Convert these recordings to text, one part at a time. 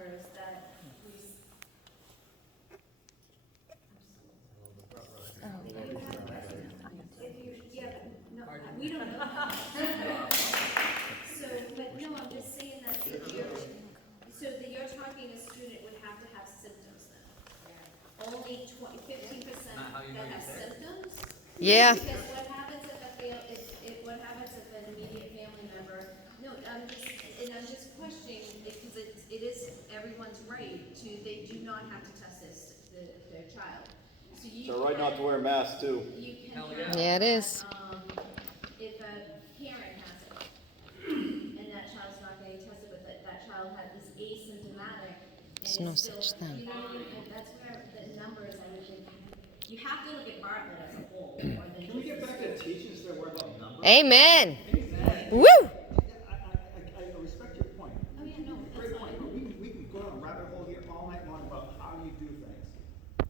members that we. We don't know. So, but no, I'm just saying that if you're talking a student would have to have symptoms then. Only 15% that have symptoms? Yeah. Because what happens what happens if an immediate family member, no, I'm just questioning, because it is everyone's right to, they do not have to test their child. So right not to wear a mask too. You can Yeah, it is. if a parent has it, and that child's not getting tested, but that child is asymptomatic. There's no such thing. You know what I mean? And that's where the numbers, I would think, you have to look at Bartlett as a whole. More than Can we get back to teaching instead of worry about numbers? Amen. Amen. Woo! I respect your point. Oh yeah, no, Great that's point. fine. We can go down a rabbit hole here all night long about how you do things.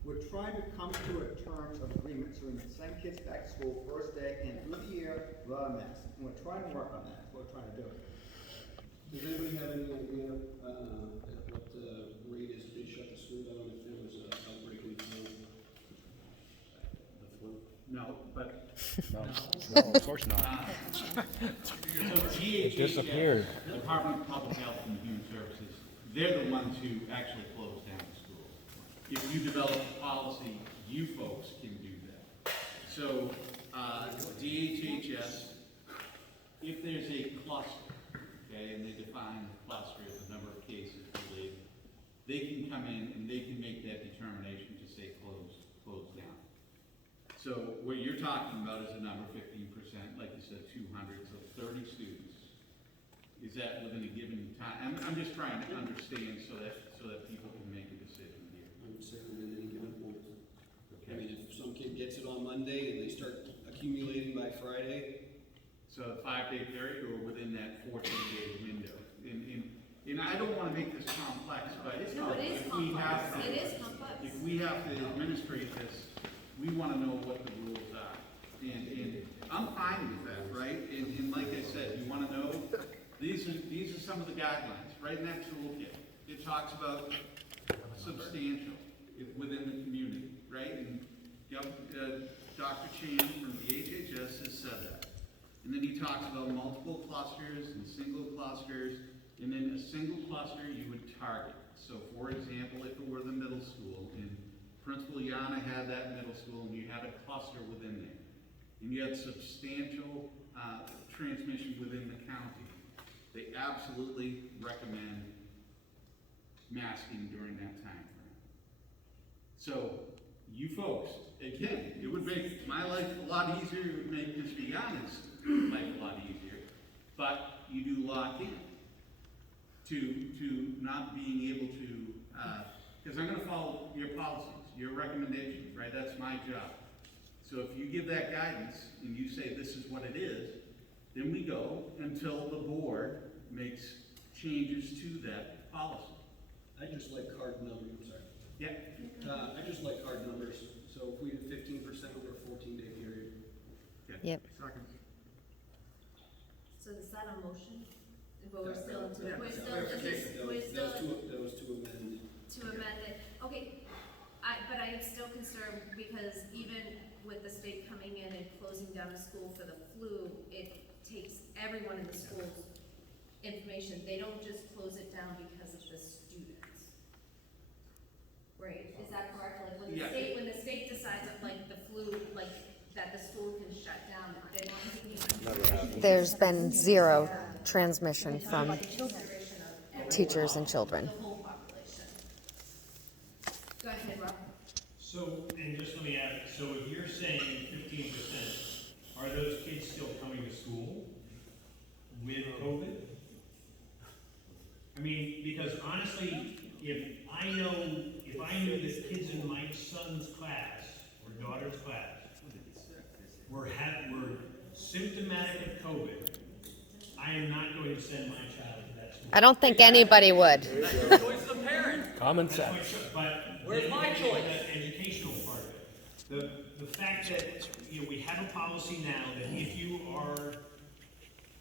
We're trying to come to a terms of agreement so we can send kids back to school first day and through the year without a mask. And we're trying to work on that. That's what we're trying to do. Does anybody have any idea what the rate is if they shut the school down if there was an outbreak in the flu? No, but. No, of course not. It disappeared. Department of Public Health and Human Services, they're the ones who actually close down the schools. If you develop a policy, you folks can do that. So, DHHS, if there's a cluster, okay, and they define the cluster as the number of cases related, they can come in and they can make that determination to say close down. So what you're talking about is a number, 15%, like you said, 200, so 30 students. Is that within a given time? I'm just trying to understand so that people can make a decision here. I would say within any given point. I Okay. mean, if some kid gets it on Monday and they start accumulating by Friday. So 5-day period or within that 14-day window. And I don't want to make this complex, but No, it is complex. It is complex. If we have to administrate this, we want to know what the rules are. And I'm fine with that, right? And like I said, you want to know, these are some of the guidelines, right in that toolkit. It talks about substantial within the community, right? And Dr. Chan from the HHS has said that. And then he talks about multiple clusters and single clusters, and then a single cluster you would target. So for example, if it were the middle school, and Principal Yana had that middle school, and you had a cluster within there, and you had substantial transmission within the county, they absolutely recommend masking during that time frame. So you folks, again, it would make my life a lot easier, it would make Mr. Yana's life a lot easier, but you do lock in to not being able to, because I'm going to follow your policies, your recommendations, right? That's my job. So if you give that guidance and you say this is what it is, then we go until the board makes changes to that policy. I just like hard numbers, I'm sorry. Yeah. I just like hard numbers. So if we did 15% over a 14-day period. Okay. Yep. Second. So is that a motion? But we're That- still, that- we're that- still, that- we're still that was to amend. to amend it. Okay, but I am still concerned because even with the state coming in and closing down a school for the flu, it takes everyone in the school's information. They don't just close it down because of the students. Right, is that correct? Like when the state decides that like the flu, like that the school can shut down, they're not taking There's been zero transmission from teachers and children. the whole population. Go ahead, Rob. So, and just let me add, so if you're saying 15%, are those kids still coming to school with COVID? I mean, because honestly, if I knew that kids in my son's class or daughter's class were symptomatic of COVID, I am not going to send my child to that school. I don't think anybody would. That's the choice of the parent. Common That's my sense. choice, but Where's my choice? The educational part of it. The fact that, you know, we have a policy now that if you are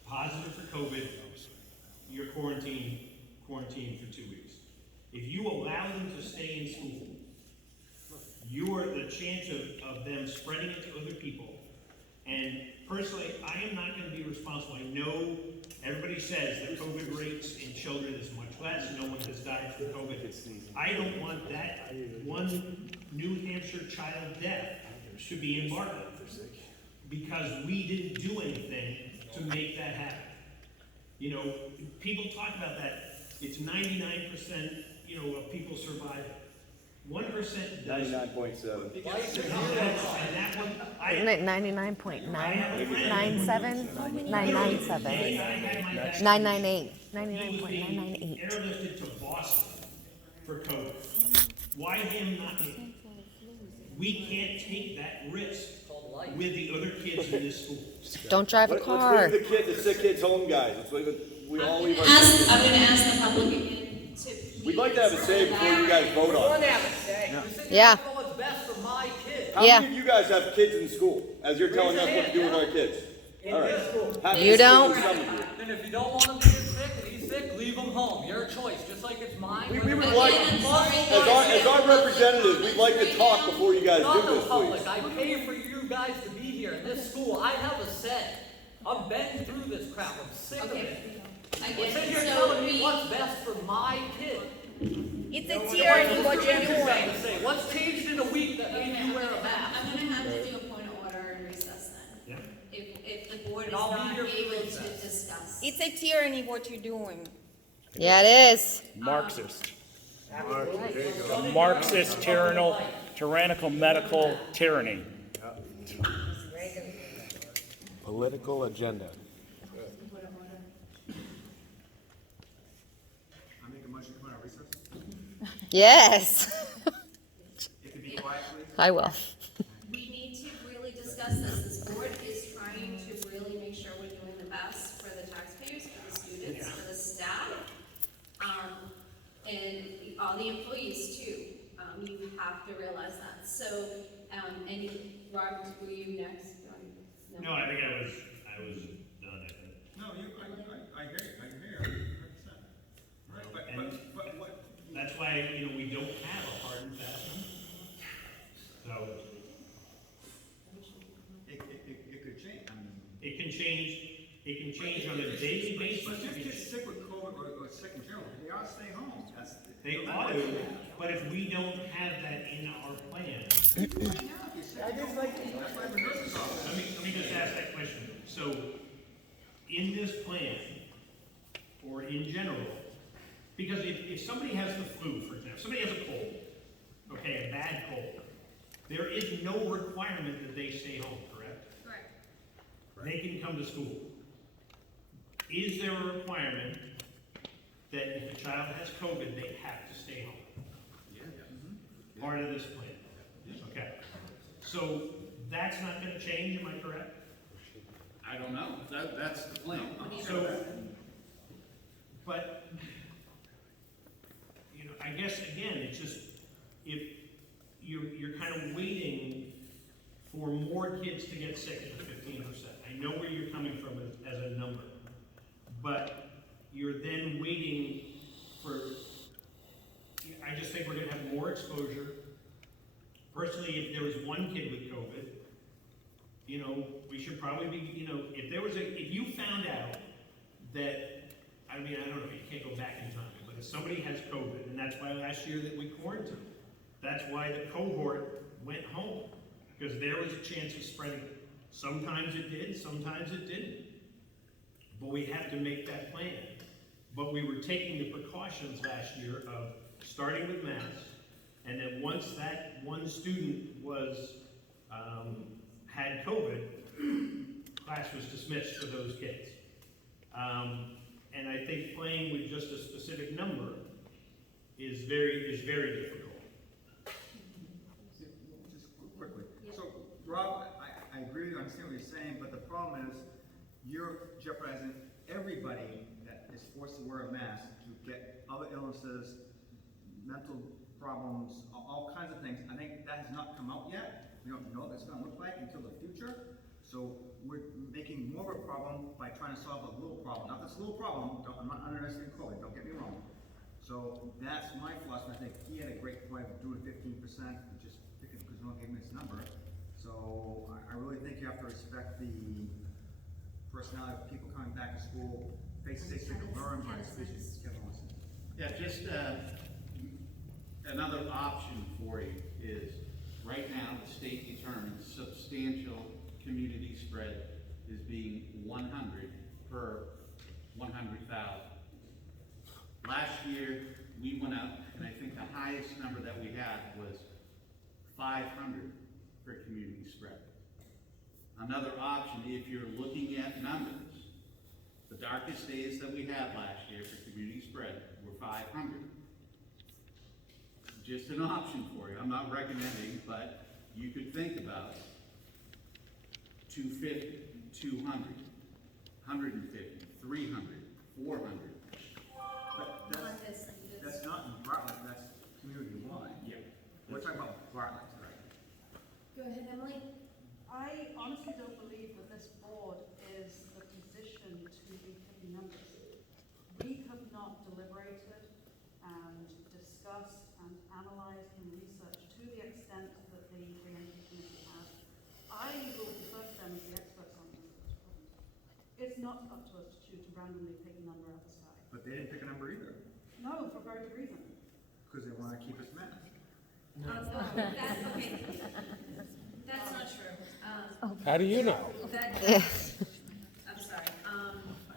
positive for COVID, you're quarantined for 2 weeks. If you allow them to stay in school, you are the chance of them spreading it to other people. And personally, I am not gonna be responsible. I know everybody says the COVID rates in children is much less, no one has died from COVID. I don't want that one New Hampshire child death to be in Bartlett, because we didn't do anything to make that happen. You know, people talk about that, it's 99%, you know, of people survive. 1% doesn't. 99.7. And that one, Isn't it 99.997? 997. 998. He was being 99.998. airlifted to Boston for COVID. Why him, not me? We can't take that risk with the other kids in this school. Don't drive a car. Let's leave the sick kids home, guys. Let's leave it. We all leave our I'm kids. gonna ask the public again to. We'd like to have a say before you guys vote on it. Yeah. What's best for my kid? How Yeah. many of you guys have kids in school, as you're telling us what to do with our kids? All right. Have You don't? some of you. Then if you don't want him to get sick and he's sick, leave him home. Your choice, just like it's mine. We would like, as our representatives, we'd like to talk before you guys Not do the this, public. please. I pay for you guys to be here in this school. I have a say. I've been through this crap. I'm sick of it. I You're get sitting it, here so telling me we, what's best for my kid. It's a What's tyranny Mr. what you're Andrews doing. have to say? What's changed in a week that made you wear a mask? I'm gonna have to do a point of order and recess then. Yeah. If the board is And I'll be not here for able to recess. discuss. It's a tyranny what you're doing. Yeah, it is. Marxist. A Marxist, tyrannical medical tyranny. Political agenda. I make a motion to come out of recess. Yes. It could be quiet, please. I will. We need to really discuss this. This board is trying to really make sure we're doing the best for the taxpayers, for the students, for the staff, and all the employees too. You have to realize that. So, and Rob, were you next? No, I think I was done, I think. No, I hear you, 100%. Right, but what? That's why, you know, we don't have a hard and fast number. So, It could change, I mean. it can change on a daily basis. But just get sick with COVID or sick in general, they ought to stay home. They ought to, but if we don't have that in our plan, let me just ask that question. So, in this plan, or in general, because if somebody has the flu, for example, somebody has a cold, okay, a bad cold, there is no requirement that they stay home, correct? Correct. They can come to school. Is there a requirement that if a child has COVID, they have to stay home? Part of this plan? Okay. So that's not gonna change, am I correct? I don't know, that's the plan. So, but, you know, I guess again, it's just, if you're kind of waiting for more kids to get sick at the 15%. I know where you're coming from as a number, but you're then waiting for, I just think we're gonna have more exposure. Personally, if there was one kid with COVID, you know, we should probably be, you know, if you found out that, I mean, I don't know, you can't go back in time, but if somebody has COVID, and that's why last year that we quarantined, that's why the cohort went home, because there was a chance of spreading it. Sometimes it did, sometimes it didn't. But we have to make that plan. But we were taking the precautions last year of starting with masks, and then once that one student was, had COVID, class was dismissed for those kids. And I think playing with just a specific number is very difficult. Just quickly. So, Rob, I agree with you, I understand what you're saying, but the problem is, you're jeopardizing everybody that is forced to wear a mask to get other illnesses, mental problems, all kinds of things. I think that has not come out yet. We don't know what it's gonna look like until the future. So we're making more of a problem by trying to solve a little problem. Now, this little problem, I'm not underestimating COVID, don't get me wrong. So that's my philosophy. I think he had a great point of doing 15%, just because no one gave me this number. So I really think you have to respect the personality of people coming back to school, face-to-face, they can learn by speeches. Kevin wants to- Yeah, just, another option for you is, right now, the state determines substantial community spread is being 100 per 100,000. Last year, we went out, and I think the highest number that we had was 500 for community spread. Another option, if you're looking at numbers, the darkest days that we had last year for community spread were 500. Just an option for you. I'm not recommending, but you could think about 250, 200, 150, 300, 400. But that's not in Bartlett, that's community-wide. Yeah. We're talking about Bartlett tonight. Go ahead, Emily. I honestly don't believe that this board is the position to be picking numbers. We have not deliberated and discussed and analysed and researched to the extent that the re-entry committee has. I will defer to them as the experts on this. It's not up to us to randomly pick a number out of the sky. But they didn't pick a number either, No, for a very good reason. because they want to keep us masked. Okay. That's not true. How do you know? Yeah. I'm sorry,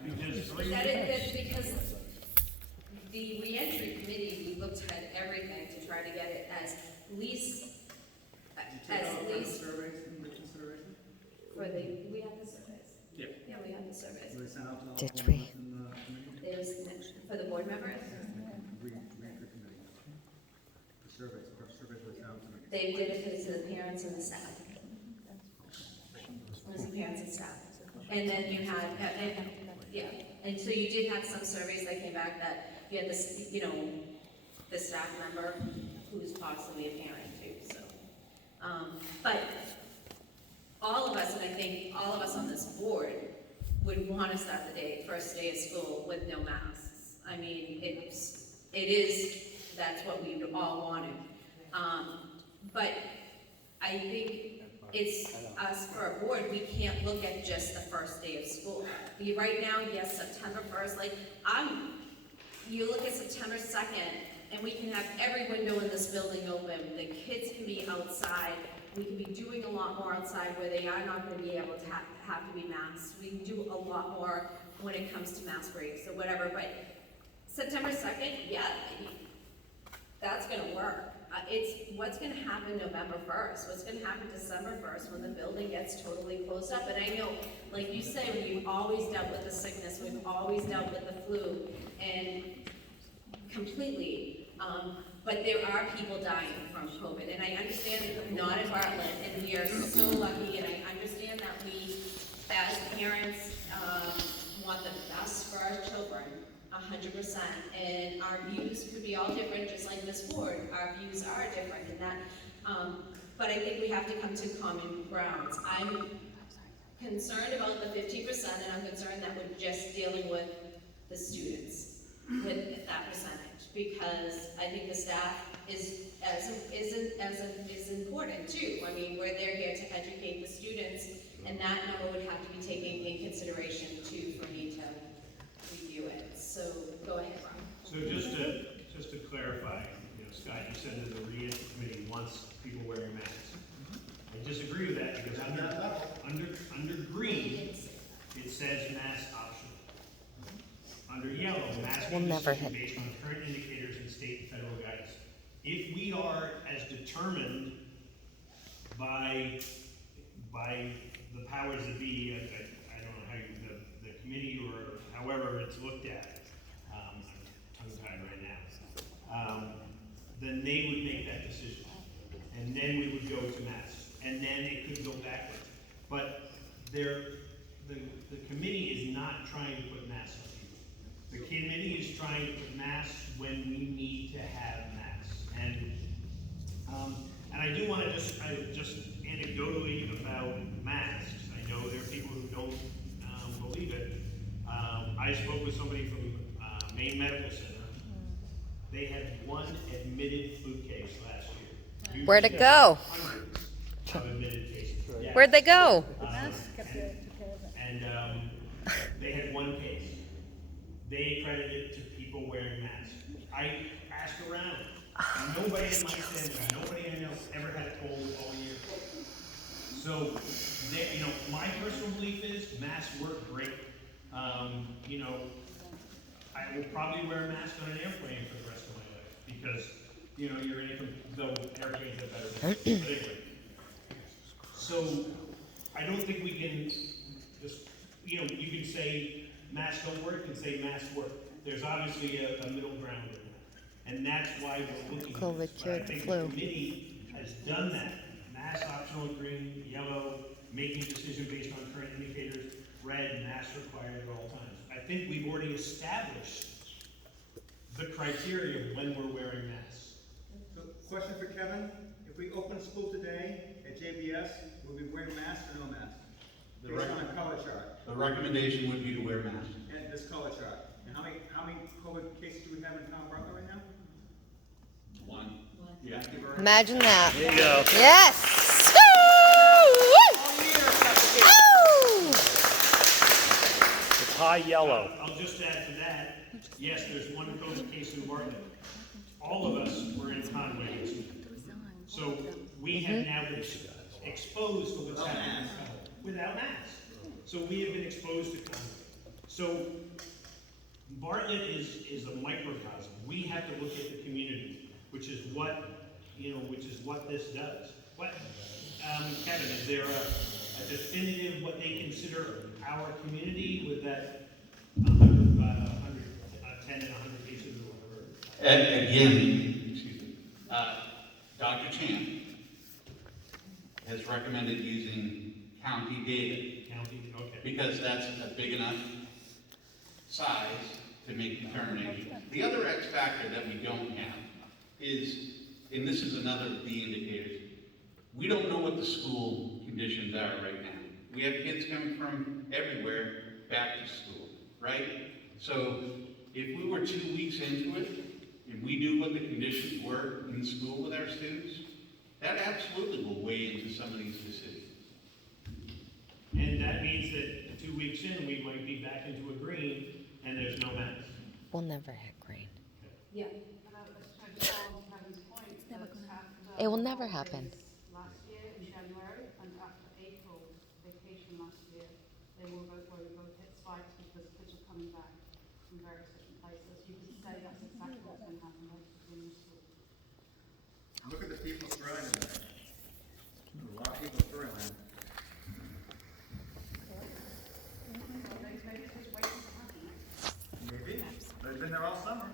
Because that's because the reentry committee, we looked at everything to try to get it as least, Surveys into consideration? for the, we have the surveys. Yeah. Yeah, we have the surveys. Do they send out to all Did the we? ones in the committee? There's, for the board members, Re-entry committee. The surveys, what surveys do they send out to them? they did it to the parents and the staff. It was the parents and staff. And then you had, yeah, and so you did have some surveys that came back that you had this, the staff member who's possibly a parent too, so. But all of us, and I think all of us on this board, would want to start the first day of school with no masks. I mean, that's what we all wanted. But I think it's us for a board, we can't look at just the first day of school. Right now, yes, September 1st, you look at September 2nd, and we can have every window in this building open, the kids can be outside, we can be doing a lot more outside where they are not gonna be able to have to be masked. We can do a lot more when it comes to mask breaks or whatever, but September 2nd, yeah, that's gonna work. It's what's gonna happen November 1st, what's gonna happen December 1st when the building gets totally closed up. And I know, like you say, we've always dealt with the sickness, we've always dealt with the flu, and completely, but there are people dying from COVID. And I understand not in Bartlett, and we are so lucky, and I understand that we, as parents, want the best for our children. 100%, and our views could be all different, just like this board. Our views are different in that, but I think we have to come to common grounds. I'm concerned about the 50%, and I'm concerned that we're just dealing with the students with that percentage, because I think the staff is important too. I mean, they're here to educate the students, and that number would have to be taken in consideration too for me to review it. So go ahead, Ron. So just to clarify, Scott, you said that the re-entry committee wants people wearing masks. I disagree with that because under green, it says mask optional. Under yellow, mask We'll never decision hit. based on current indicators and state and federal guidance. If we are as determined by the powers that be, I don't know how the committee or however it's looked at, I'm tongue-tied right now, then they would make that decision. And then we would go to masks. And then it could go backwards. But the committee is not trying to put masks on people. The committee is trying to put masks when we need to have masks. And I do want to just anecdotally about masks. I know there are people who don't believe it. I spoke with somebody from Maine Medical Center. they had one admitted flu case last year. Where'd it go? Hundreds of admitted cases. Yeah. Where'd they go? And they had one case. They credited it to people wearing masks. I asked around. Nobody in my family, nobody I know ever had a cold all year. So, my personal belief is masks work great. I will probably wear a mask on an airplane for the rest of my life because, you're in it, though airplanes have better masks. But anyway. So, I don't think we can just, you can say masks don't work and say masks work. There's obviously a middle ground in that. And that's why we're looking at COVID this. But cured I think the flu. the committee has done that. Mask optional, green, yellow, making a decision based on current indicators, red, mask required at all times. I think we've already established the criteria of when we're wearing masks. So, question for Kevin, if we open school today at JBS, will we wear masks or no masks? Based on a color chart, The recommendation would be to wear masks. and this color chart. And how many COVID cases do we have in town of Bartlett right now? One. Yeah. Imagine that. There you go. Yes! Woo! It's high yellow. I'll just add to that, yes, there's one COVID case in Bartlett. All of us were in Conway this week. So we have now been exposed to what's happening without masks. So we have been exposed to Conway. So Bartlett is a microcosm. We have to look at the community, which is what this does. Kevin, is there a definitive what they consider our community with that 10 and 100 cases or whatever? And again, excuse me, Dr. Chan has recommended using county data County, okay. because that's a big enough size to make determination. The other X factor that we don't have is, and this is another of the indicators, we don't know what the school conditions are right now. We have kids coming from everywhere back to school, right? So if we were 2 weeks into it, and we knew what the conditions were in school with our students, that absolutely will weigh into some of these decisions. And that means that 2 weeks in, we might be back into a green, and there's no mask. We'll never hit green. Yeah. And I was trying to follow Kevin's point that after It will never happen. last year in January and after April vacation last year, they will both hit spikes because kids are coming back from various different places. You can say that's exactly what's going to happen in the school. Look at the people throwing it. A lot of people throwing it. Maybe it's just waiting to happen. Maybe. They've been there all summer.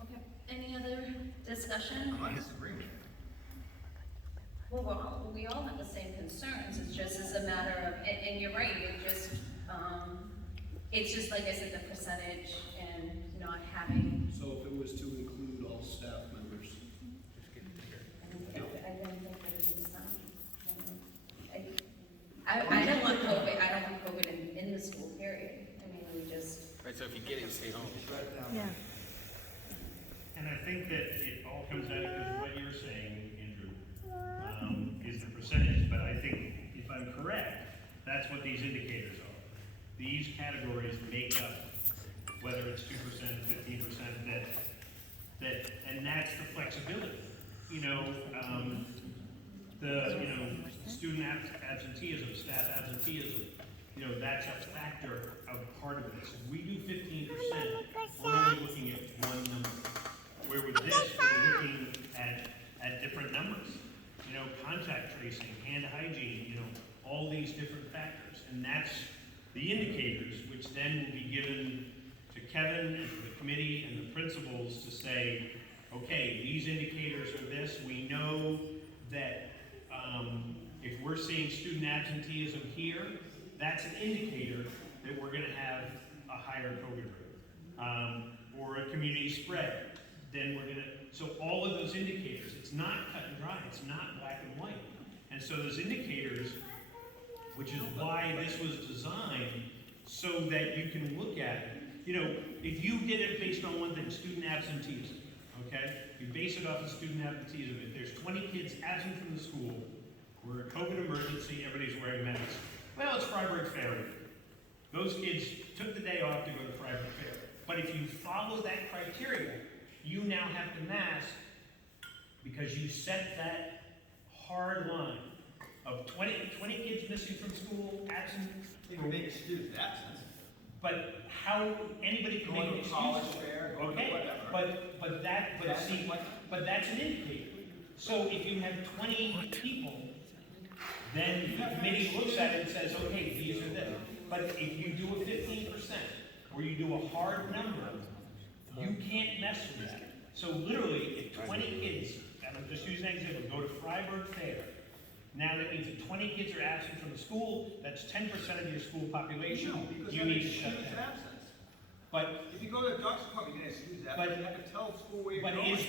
Okay, any other discussion? I'm not disagreeing with you. Well, we all have the same concerns, it's just as a matter of, and you're right, it's just like I said, the percentage and not having. So if it was to include all staff members, I don't think there's a design. I don't want COVID in the school period, I mean, we just. Right, so if you get it, stay home. Yeah. And I think that it all comes out of what you're saying, Andrew, is the percentage, but I think if I'm correct, that's what these indicators are. These categories make up, whether it's 2%, 15%, and that's the flexibility. Student absenteeism, staff absenteeism, that's a factor of part of this. If we do 15%, we're only looking at one number. Where with this, we're looking at different numbers. Contact tracing, hand hygiene, all these different factors. And that's the indicators, which then will be given to Kevin and to the committee and the principals to say, okay, these indicators are this. We know that if we're seeing student absenteeism here, that's an indicator that we're going to have a higher COVID rate. Or a community spread, then we're going to, so all of those indicators, it's not cut and dry, it's not black and white. And so those indicators, which is why this was designed, so that you can look at it. if you did it based on one thing, student absenteeism, okay? You base it off of student absenteeism. If there's 20 kids absent from the school, we're a COVID emergency, everybody's wearing masks. Well, it's Freiburg Fair week. Those kids took the day off to go to Freiburg Fair. But if you follow that criteria, you now have to mask because you set that hard line of 20 kids missing from school, absent. You can make excuses absence. But how, anybody can make an excuse. College fair, go to Okay, whatever. but that's an indicator. So if you have 20 people, then the committee looks at it and says, okay, these are them. But if you do a 15%, or you do a hard number, you can't mess with that. So literally, if 20 kids, and I'm just using an example, go to Freiburg Fair, now that means if 20 kids are absent from the school, that's 10% of your school population. No, because You that need to shut excuse down. absence. But, If you go to a doctor's appointment, you're gonna excuse that, But- but you have to tell the school where you're but going. is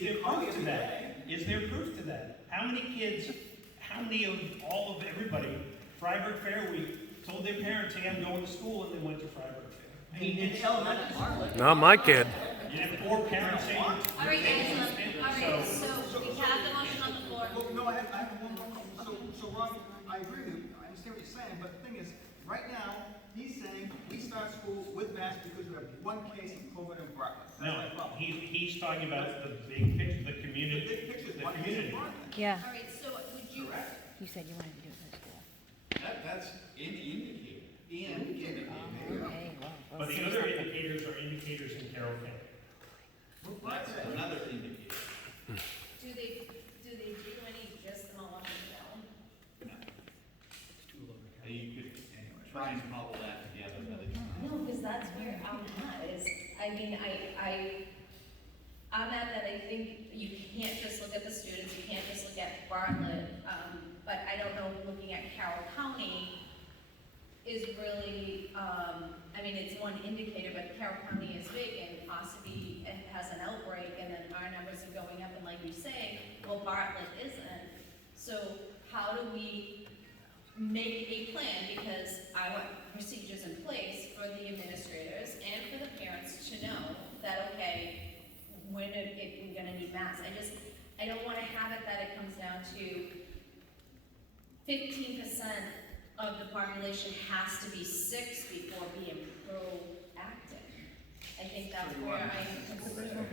there proof to that? Is there proof to that? How many kids, how many of all of everybody, Freiburg Fair week, told their parents, hey, I'm going to school, and they went to Freiburg Fair? I mean, In it's, elementary. Not my kid. you have four parents saying. All right, guys, so we have the motion on the floor. Well, no, I have one more. So Rob, I agree with you, I understand what you're saying, but the thing is, right now, he's saying we start school with masks because we have one case of COVID in Bartlett. That's No, my problem. he's talking about the big picture, the The community, big picture is the one case community. of Bartlett. Yeah. All right, so would you, You said you wanted to do it in school. That's an indicator, Okay, well. But the other indicators are indicators in Carroll County. That's another indicator. do they do any just in a lot of down? You could try and cobble that together, but it's No, because that's where I'm at, is, I mean, I'm at that, I think you can't just look at the students, you can't just look at Bartlett, but I don't know, looking at Carroll County is really, I mean, it's one indicator, but Carroll County is big, and Ossipee has an outbreak, and then our numbers are going up, and like you say, well, Bartlett isn't. So how do we make a plan, because I want procedures in place for the administrators and for the parents to know that, okay, when if we're gonna need masks. I don't wanna have it that it comes down to 15% of the population has to be 6 before being proactive. I think that's where I'm concerned.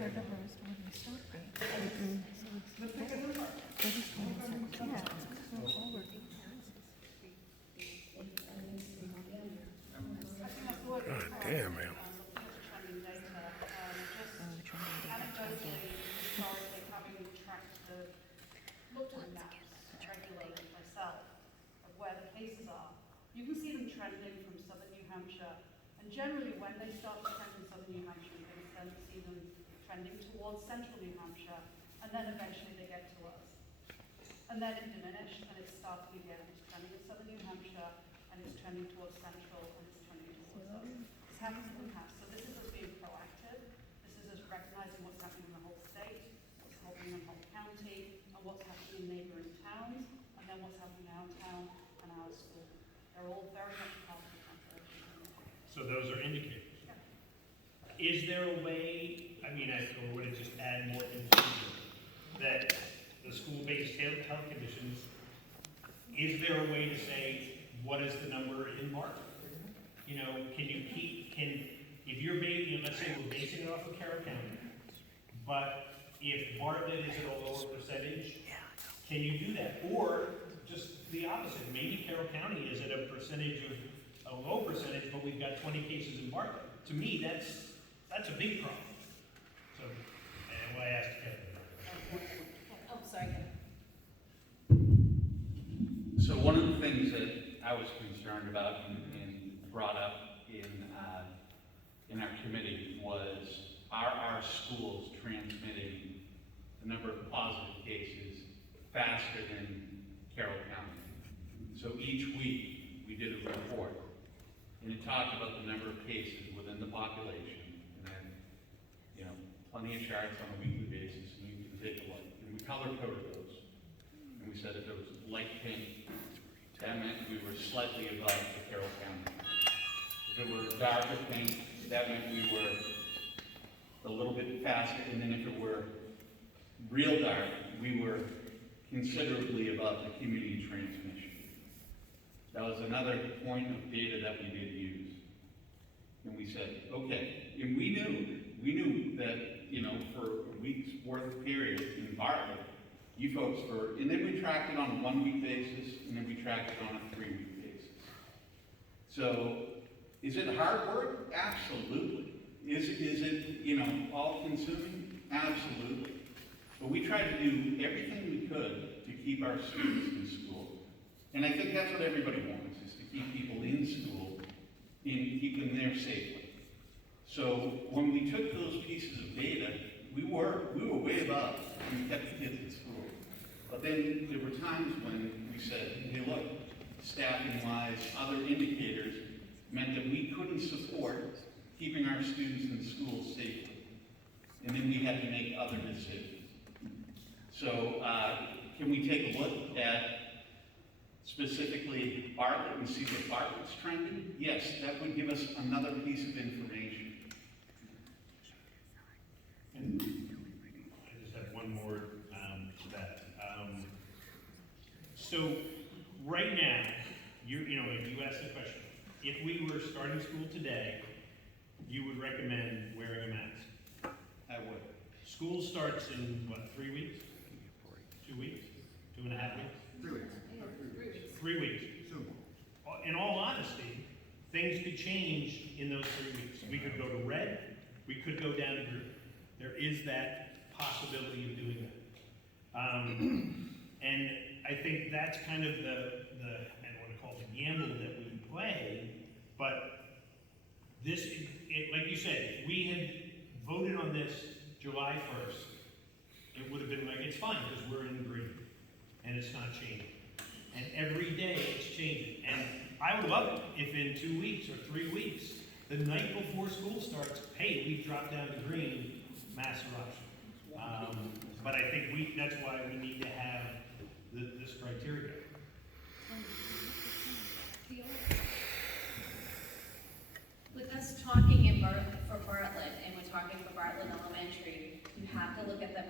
God damn, man. Looked at the maps regularly myself of where the cases are. You can see them trending from southern New Hampshire, and generally when they start to trend in southern New Hampshire, you're going to then see them trending towards central New Hampshire, and then eventually they get to us. And then it diminished, and it's starting again. It's trending in southern New Hampshire, and it's trending towards central, and it's trending towards us. It's happened in the past, so this is us being proactive. This is us recognizing what's happening in the whole state, what's happening in the whole county, and what's happening in neighboring towns, and then what's happening in our town and our school. They're all very much part of the conversation. So those are indicators. Is there a way, I mean, or would it just add more confusion, that the school-based health conditions, is there a way to say, what is the number in March? You know, if you're let's say we're basing it off of Carroll County, but if Bartlett is at a lower percentage, can you do that? Or just the opposite, maybe Carroll County is at a percentage of, a low percentage, but we've got 20 cases in Bartlett. To me, that's a big problem. So, and why I asked Kevin. Oh, sorry. So one of the things that I was concerned about and brought up in our committee was, are our schools transmitting the number of positive cases faster than Carroll County? So each week, we did a report, and it talked about the number of cases within the population, and then, you know, plenty of charts on a weekly basis, and you can take a look. And we color-coded those. And we said if it was light pink, that meant we were slightly above the Carroll County. If If it were darker pink, that meant we were a little bit faster, and then if it were real dark, we were considerably above the community transmission. That was another point of data that we did use. And we said, okay, and we knew that, you know, for a week's worth of period in Bartlett, you folks were, and then we tracked it on a 1 week basis, and then we tracked it on a 3 week basis. So, is it hard work? Absolutely. Is it, you know, all consuming? Absolutely. But we tried to do everything we could to keep our students in school. And I think that's what everybody wants, is to keep people in school and keep them there safely. So when we took those pieces of data, we were way above, and we kept the kids in school. But then there were times when we said, hey look, staffing-wise, other indicators meant that we couldn't support keeping our students in school safely. And then we had to make other decisions. So can we take a look at specifically Bartlett and see what Bartlett's trending? Yes, that would give us another piece of information. And I just have one more to that. So right now, you asked the question. If we were starting school today, you would recommend wearing a mask? I would. School starts in, what, 3 weeks? 2 weeks? 2.5 weeks? 3 weeks. 3 weeks. Soon. In all honesty, things could change in those 3 weeks. We could go to red, we could go down to green. There is that possibility of doing that. And I think that's kind of the I don't want to call it the gamble that we play, but this, like you said, if we had voted on this July 1st, it would have been like, it's fine because we're in green and it's not changing. And every day it's changing. And I would love it if in 2 weeks or 3 weeks, the night before school starts, hey, we've dropped down to green, mass eruption. But I think that's why we need to have this criteria. With us talking for Bartlett, and we're talking for Bartlett Elementary, you have to look at the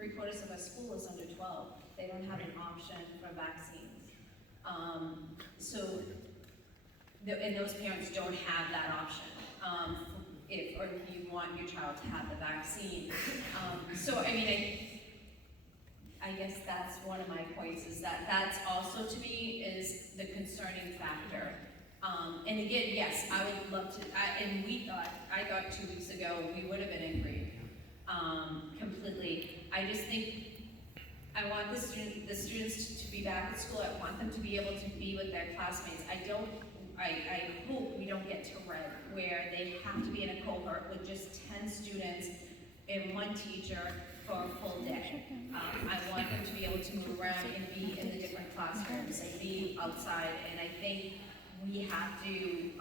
3/4 of our school is under 12. They don't have an option for vaccines. And those parents don't have that option. If you want your child to have the vaccine. So, I mean, I guess that's one of my points, is that's also to me is the concerning factor. And again, yes, I would love to, I thought 2 weeks ago we would have been in green, completely. I just think I want the students to be back at school. I want them to be able to be with their classmates. I hope we don't get to red, where they have to be in a cohort with just 10 students and one teacher for a full day. I want them to be able to move around and be in the different classrooms and be outside, and I think we have to,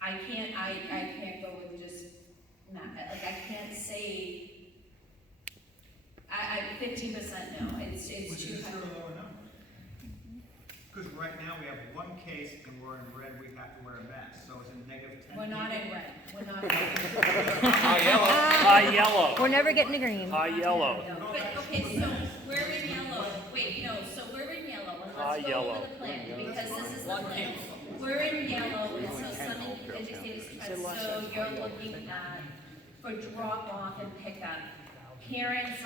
I can't go with just, I can't say, 15% no, it's too high. Lower number. Because right now we have one case and we're in red, we have to wear a mask, so it's a -10. We're not in red, we're not in red. High yellow. High yellow. We're never getting to green. High yellow. But, okay, so we're in yellow, wait, no, so we're in yellow, and High let's go yellow. over the plan, because this is the plan. We're in yellow, and so some indicators, so you're looking at, for drop off and pickup, parents,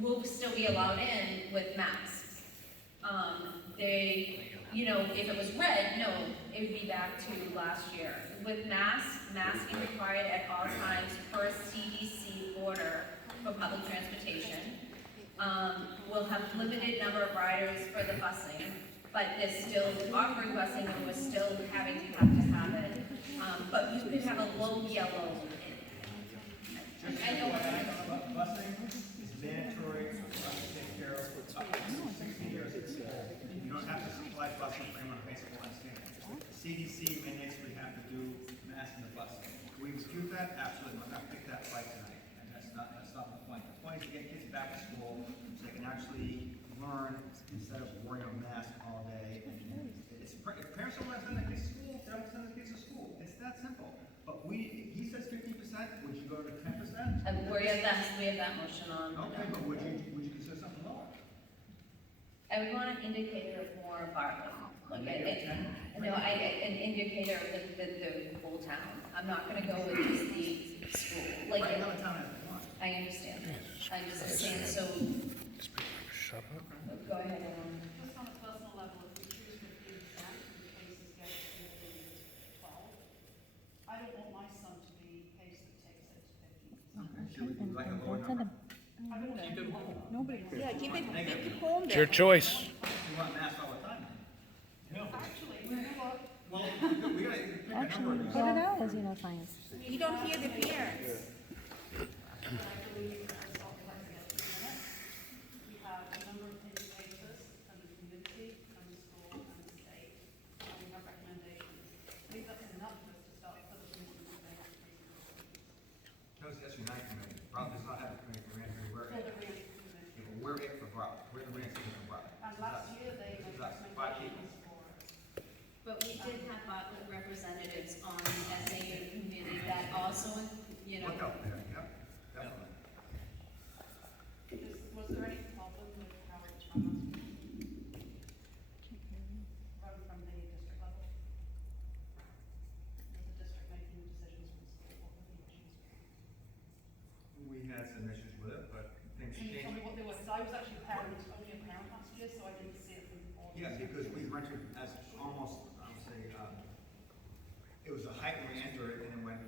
will still be allowed in with masks. If it was red, no, it would be back to last year. With masking required at all times per CDC order for public transportation. We'll have limited number of riders for the busing, but they're still offering busing and we're still having to have it. But you could have a low yellow. I know what I'm talking about. Busing is mandatory to take care of up to 60 years of age. You don't have to supply busing for anyone basic understanding. CDC mandates we have to do mass in the busing. We dispute that? Absolutely. We're not going to pick that fight tonight. And that's not the point. The point is to get kids back to school so they can actually learn instead of wearing a mask all day. And if parents don't he says 50%, would you go to 10%? We have that motion on. Okay, but would you consider something lower? I would want an indicator of more Bartlett. An indicator of the whole town. I'm not gonna go with just the school, like. Right, another town has one. I understand. I'm just saying, so, Shut up. go ahead, Just on a personal level, if we choose 15% and cases get to 12, I don't want my son to be a case that takes it to 15%. Like a lower number? I don't want Keep it home. Yeah, keep it home It's there. your choice. You want masks all the time? Actually, you know what? Well, we gotta pick a number of these. Put it out. You know, science. You don't hear the parents. I believe that it's all like to get 3 minutes. We have a number of indicators from the community, from the school, and the state, and we have recommendations. I think that's enough for us to start publishing some data. No, it's SU9 committee. Brown does not have a committee for reentry. We're For it. the reentry committee. Yeah, but we're it for Brown. We're the reentry for Brown. And last year, they made That's 5 people. recommendations for us. But we did have Bartlett representatives on the SAU committee that also, Look out there, yep, definitely. Was there any problem with how the channels run from the district level? Was the district making decisions for the school? What were the issues? We had some issues with it, but things Can you tell me changed. what they were? 'Cause I was actually only a parent last year, so I didn't see it from the board. Yeah, because we rented as almost, I would say, it was a height when we entered it, and it went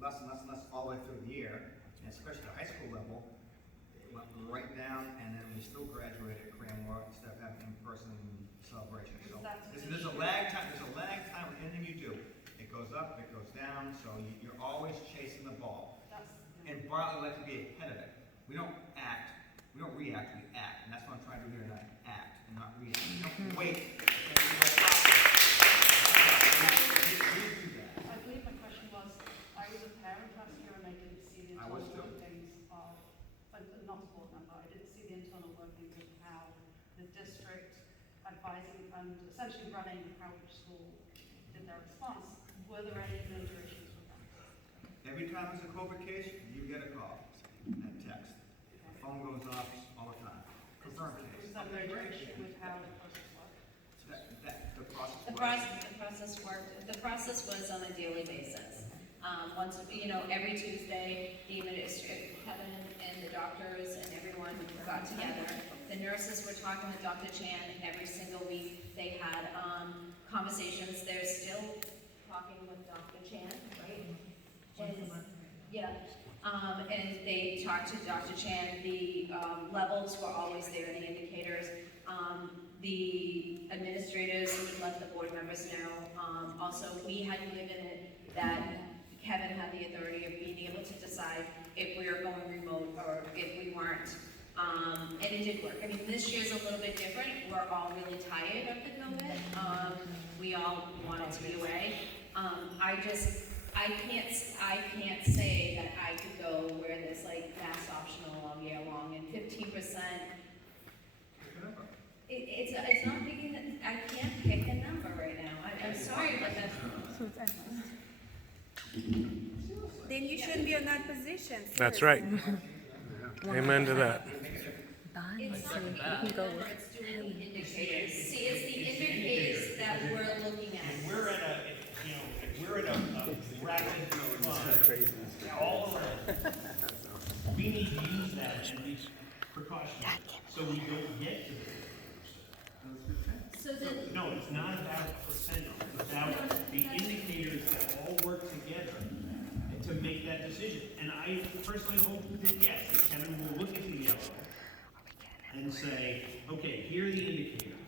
less and less and less all the way through the year, and especially the high school level, it went right down, and then we still graduated at Cranmore instead of having in-person celebration. So there's a lag time with anything you do. It goes up, it goes down, so you're always chasing the ball. And Bartlett like to be ahead of it. We don't react, we act, and that's what I'm trying to do here tonight, act and not react. We don't wait. I believe my question was, I was a parent last year and I didn't see the I was internal too. workings of, not a board member, I didn't see the internal workings of how the district advising and essentially running how each school did their response. Were there any major issues with that? Every time there's a COVID case, you get a call, a text. The phone goes off all the time. Confirmed case. Was that a major issue with how the process worked? The process. The process was on a daily basis. Once, every Tuesday, the administrator, Kevin and the doctors and everyone got together. The nurses were talking with Dr. Chan every single week. They had, conversations. They're still talking with Dr. Chan, right? And they talked to Dr. Chan. The, levels were always there, the indicators. The administrators would let the board members know. Also, we had given it that Kevin had the authority of being able to decide if we were going remote or if we weren't. And it did work. I mean, this year's a little bit different. We're all really tired of the COVID. We all wanted to be away. I can't say that I could go where there's like mask optional all year long and 15%. It's not picking, I can't pick a number right now. I'm sorry, but that's. Then you shouldn't be in that position. That's right. Amen to that. It's not picking a number, it's doing the indicators. See, it's the indicators that we're looking at. If we're at a rapid decline, all around, we need to use that and these precautions, so we don't get to the 50%. So then, No, it's not about percent, it's about the indicators that all work together to make that decision. And I personally hope that, yes, that Kevin will look at the yellow and say, okay, here are the indicators.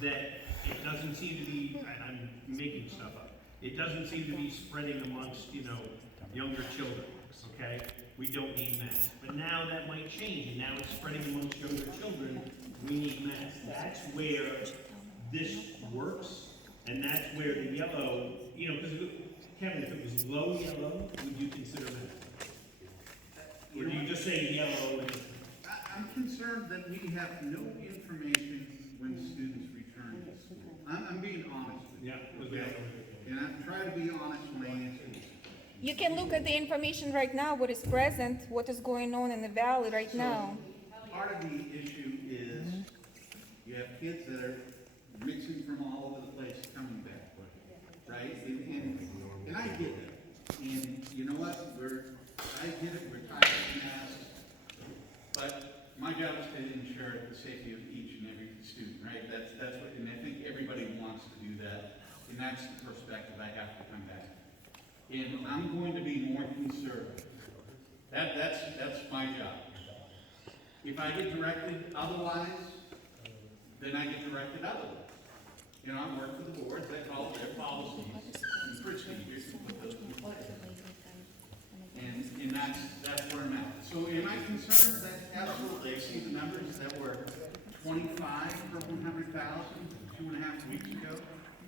That it doesn't seem to be, and I'm making stuff up, it doesn't seem to be spreading amongst, younger children, okay? We don't need masks. But now that might change, and now it's spreading amongst younger children, we need masks. That's where this works, and that's where the yellow, because Kevin, if it was low yellow, would you consider masks? Or do you just say yellow and? I'm concerned that we have no information when students return to school. I'm being honest with you. Yeah, because we don't know what they're doing. And I try to be honest when I answer these. You can look at the information right now, what is present, what is going on in the valley right now. Part of the issue is you have kids that are mixing from all over the place coming back, right? And I get it. And you know what? I get it, we're tired of masks. But my job is to ensure the safety of each and every student, right? That's what, and I think everybody wants to do that. And that's the perspective I have to come back. And I'm going to be more conservative. That's my job. If I get directed otherwise, then I get directed otherwise. You know, I work for the boards, I follow their policies and procedures and put those in place. And that's where I'm at. So am I concerned that absolutely, I see the numbers that were 25 per 100,000 2.5 weeks ago,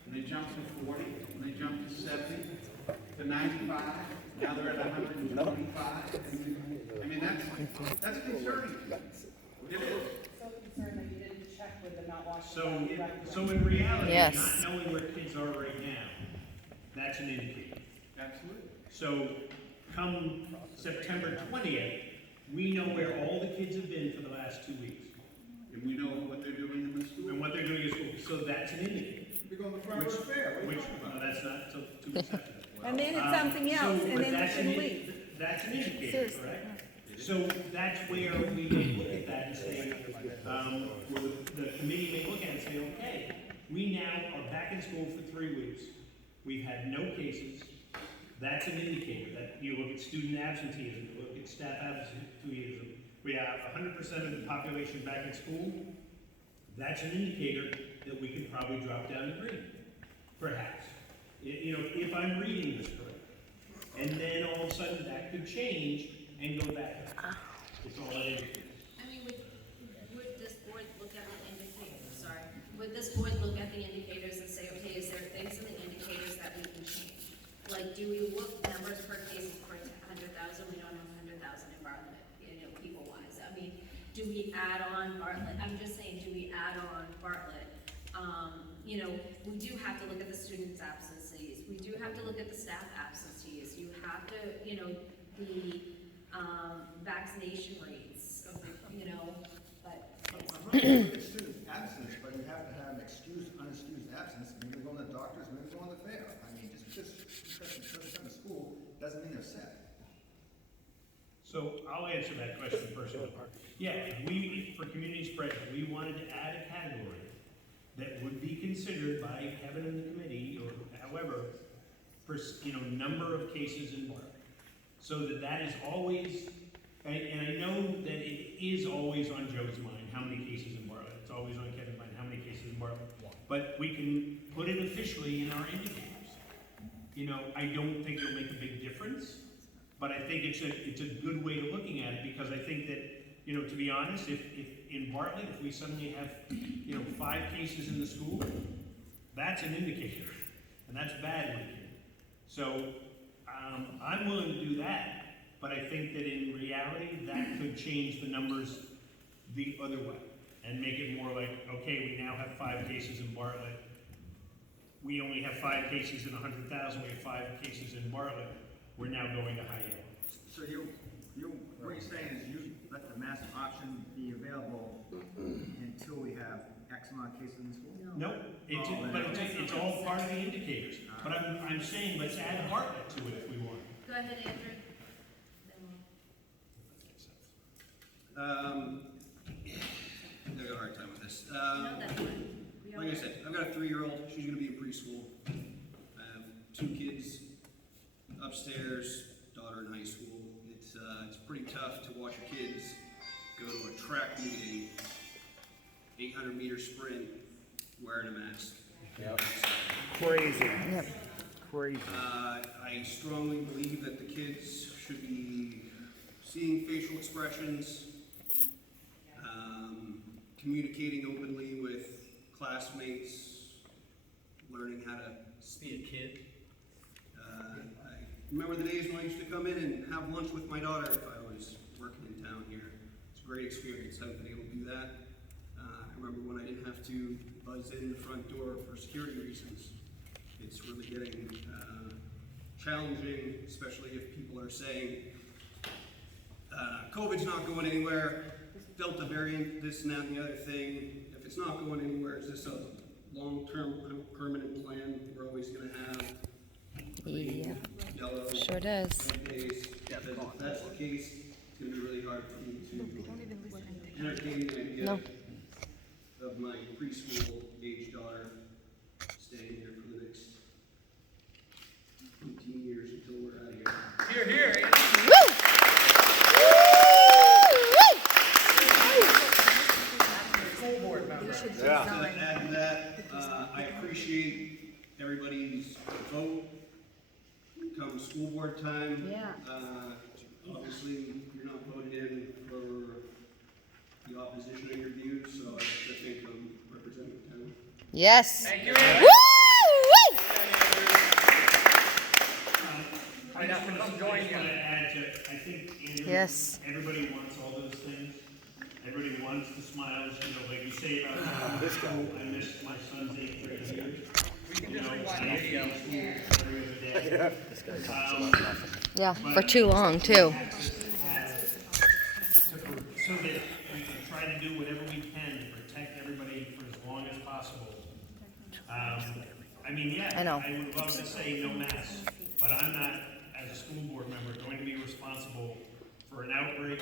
and they jumped to 40, and they jumped to 70, to 95, now they're at 125. I mean, that's concerning. It is. So concerned that you didn't check with them, not watching. So in reality, Yes. not knowing where kids are right now, that's an indicator. Absolutely. So come September 20th, we know where all the kids have been for the last 2 weeks. And we know what they're doing in the school. And what they're doing in school, so that's an indicator. We're going to the Farmers Fair. Which, no, that's not till 2 weeks after that. And then it's something else, and but then that's you an can leave. That's an indicator, Seriously. correct? So that's where we may look at that and say, well, the committee may look at it and say, okay, we now are back in school for 3 weeks. We've had no cases. That's an indicator that you look at student absenteeism, you look at staff absenteeism. We have 100% of the population back in school. That's an indicator that we could probably drop down to green, perhaps. You know, if I'm reading this correctly. And then all of a sudden that could change and go back. It's all that indicates. I mean, would this board look at the indicators, sorry, would this board look at the indicators and say, okay, is there things in the indicators that we can change? Like, do we look numbers per case per 100,000? We don't have 100,000 in Bartlett, you know, people-wise. I mean, do we add on Bartlett? I'm just saying, do we add on Bartlett? You know, we do have to look at the students' absences. We do have to look at the staff absences. You have to, you know, the vaccination rates, of the, you know, but. It's student absence, but you have to have an excused, unexcused absence. Maybe go on the doctors, maybe go on the fair. I mean, just because they come to school doesn't mean they're sick. So I'll answer that question first. Yeah, for community spread, we wanted to add a category that would be considered by Kevin and the committee, or however, for, you know, number of cases in Bartlett. So that is always, and I know that it is always on Joe's mind, how many cases in Bartlett. It's always on Kevin's mind, how many cases in Bartlett. But we can put it officially in our indicators. You know, I don't think it'll make a big difference, but I think it's a good way of looking at it, because I think that, you know, to be honest, if in Bartlett, if we suddenly have, you know, 5 cases in the school, that's an indicator, and that's a bad indicator. So, I'm willing to do that, but I think that in reality, that could change the numbers the other way, and make it more like, okay, we now have 5 cases in Bartlett. We only have 5 cases in 100,000, we have 5 cases in Bartlett, we're now going to high yellow. So what you're saying is you let the mask option be available until we have X amount of cases in school? No, it's all part of the indicators. But I'm saying, let's add Bartlett to it if we want. Go ahead, Andrew. I got a hard time with this. No, that's fine. We all Like I know. said, I've got a 3-year-old. She's going to be in preschool. I have 2 kids upstairs, daughter in high school. It's pretty tough to watch your kids go to a track meeting, 800-meter sprint, wearing a mask. Yep. Crazy. Yep. Crazy. I strongly believe that the kids should be seeing facial expressions, communicating openly with classmates, learning how to Be a kid. I remember the days when I used to come in and have lunch with my daughter if I was working in town here. It's a great experience. I haven't been able to do that. I remember when I didn't have to buzz in the front door for security reasons. it's really getting challenging, especially if people are saying COVID's not going anywhere, Delta variant, this and that and the other thing. If it's not going anywhere, is this a long-term permanent plan we're always going to have? Yeah, Yellow, sure does. days, because if that's the case, it's going to be really hard for me to entertain the idea of my preschool age daughter staying here for the next 18 years until we're out of here. Here, here. School board member. Yeah. To add to that, I appreciate everybody's vote come school board time. Yeah. Obviously, you're not voted in for the opposition in your views, so I think I'm representing the town. Yes. Thank you. Woo! I just want to add to, I think, Andrew, Yes. everybody wants all those things. Everybody wants the smiles, you know, like you say about I missed my son's 8th grade years. You know, I video every other day. This guy talks about nothing. Yeah, for too long, too. So that we can try to do whatever we can to protect everybody for as long as possible. I mean, yeah, I know. I would love to say no mask, but I'm not, as a school board member, going to be responsible for an outbreak,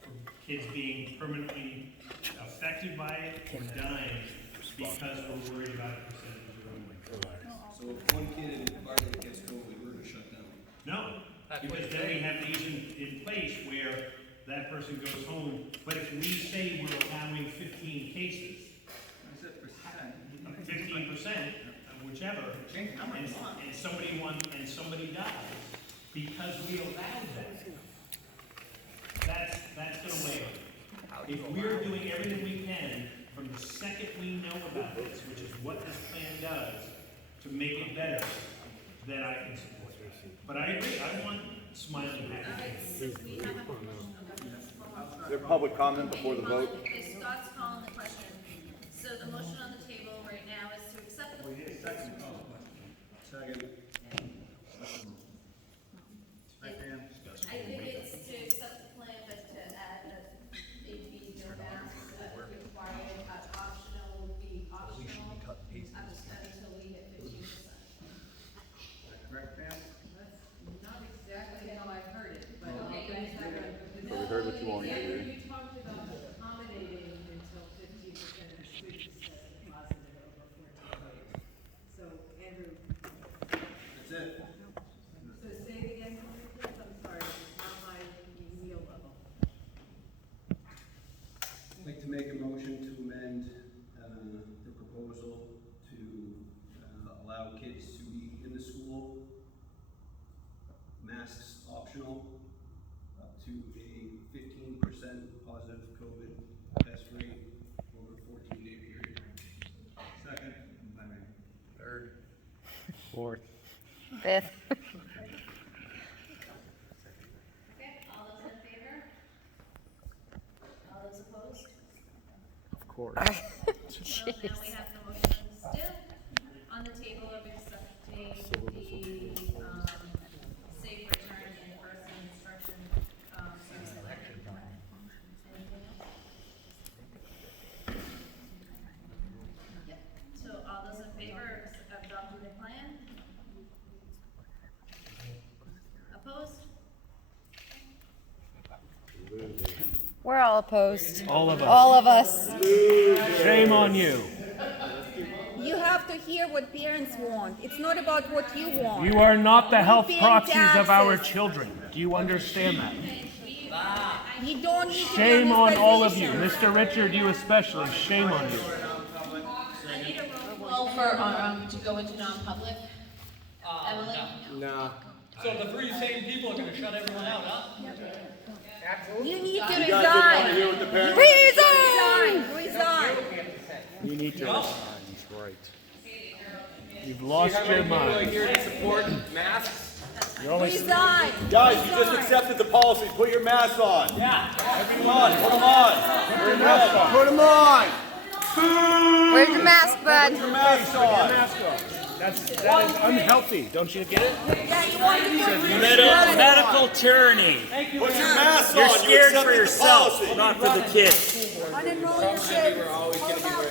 for kids being permanently affected by it or dying because we're worried about a percentage of them. So if one kid in Bartlett gets COVID, we're going to shut down. No, because then we have these in place where that person goes home, but if we say we're allowing 15 cases, 15%, whichever, and somebody dies, because we allowed that, that's gonna weigh on it. If we're doing everything we can from the second we know about this, which is what this plan does, to make it better, then I can support it. But I agree, I want smiling happy. Is there public comment before the vote? Scott's calling the question. So the motion on the table right now is to accept the. Second. I think it's to accept the plan, but to add that it'd be no masks, required, optional would be optional, until we hit 15%. Correct, ma'am? That's not exactly how I heard it, but okay. So we heard what you wanted to hear. You talked about accommodating until 50% of students tested positive over 14 days. So, Andrew, That's it. so say it again, for me, please. I'm sorry, it's not my wheel level. I'd like to make a motion to amend the proposal to allow kids to be in the school, masks optional, up to a 15% positive COVID test rate over a 14-day period. Second. Third. Fourth. Fifth. Okay, all those in favor? All those opposed? Of course. So now we have the motion still on the table of accepting the, safe return in-person instruction, service. Anything else? Yep, so all those in favor of adopting the plan? Opposed? We're all opposed. All of us. All of us. Shame on you. You have to hear what parents want. It's not about what you want. You are not the health paying proxies of our taxes. children. Do you understand that? You don't need to be Shame this on all of you. position. Mr. Richard, you especially. Shame on you. I need a roll call for, to go into non-public. Emily? Nah. So the three same people are gonna shut everyone out, huh? You need to You guys didn't want to hear resign. what the parents. Resign. You need to resign. That's right. You've lost your mind. here to support masks? You're only Resign. Guys, you just accepted the policy. Put your masks on. Yeah. Come on, put them on. Put them on. Where's your mask, bud? Put your masks on. That is unhealthy. Don't you get it? Medical tyranny. Put your mask on. You're scared You for accepted the yourself, policy. not for the kids. Unenroll your kids. What about